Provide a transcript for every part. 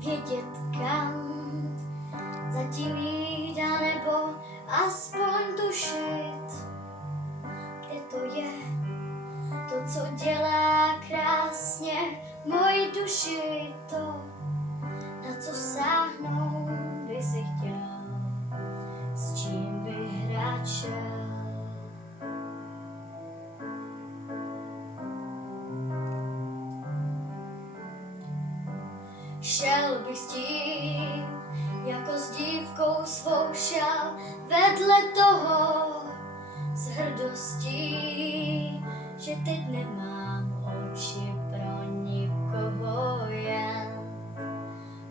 vědět kam zatím jít, nebo aspoň tušit, kde to je, to, co dělá krásně moji duši, to, na co sáhnout by si chtěl, s čím by hrát šel. Šel bych s tím, jako s dívkou svou šel, vedle toho s hrdostí, že teď nemám oči pro nikoho jen.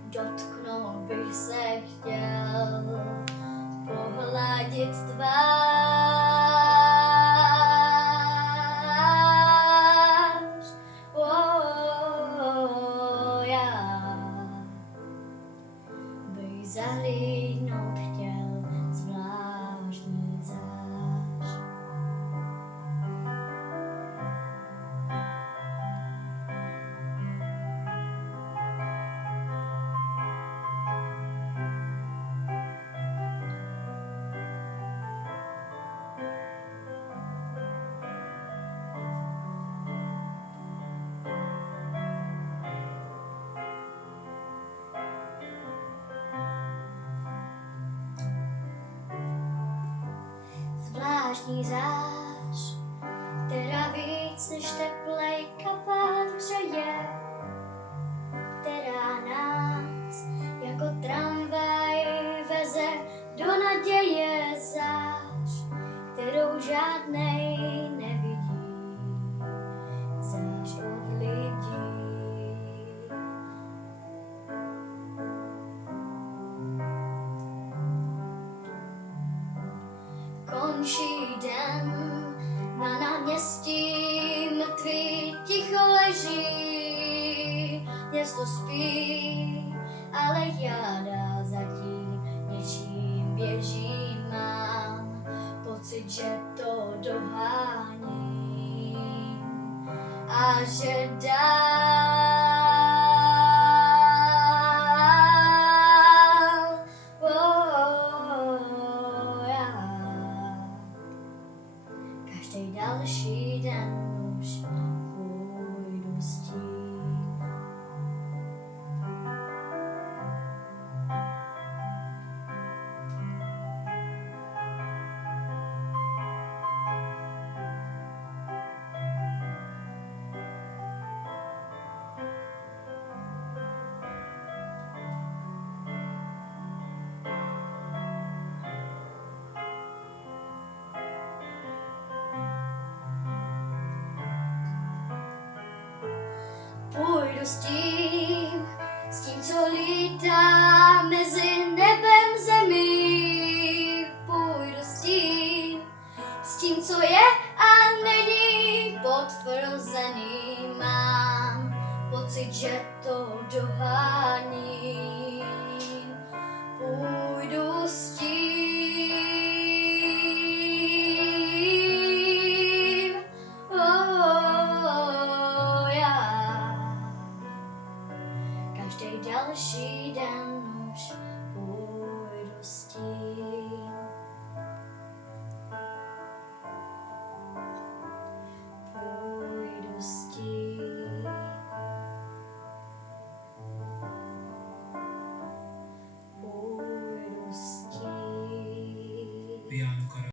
Dotknout bych se chtěl, pohladit tvář. Já bych zahlídnout chtěl zvláštní zář. Zvláštní zář, která víc než teplej kapát hřeje, která nás jako tramvaj veze do naděje, zář, kterou žádnej nevidí, zář od lidí. Končí den, na náměstí mrtví ticho leží, město spí, ale já dál zatím něčím běžím, mám pocit, že to dohání a že každý další den už půjdu s tím. Půjdu s tím, co lítá mezi nebem zemí. Půjdu s tím, co je a není potvrzený. Mám pocit, že to dohání. Půjdu s tím, každý další den už půjdu s tím.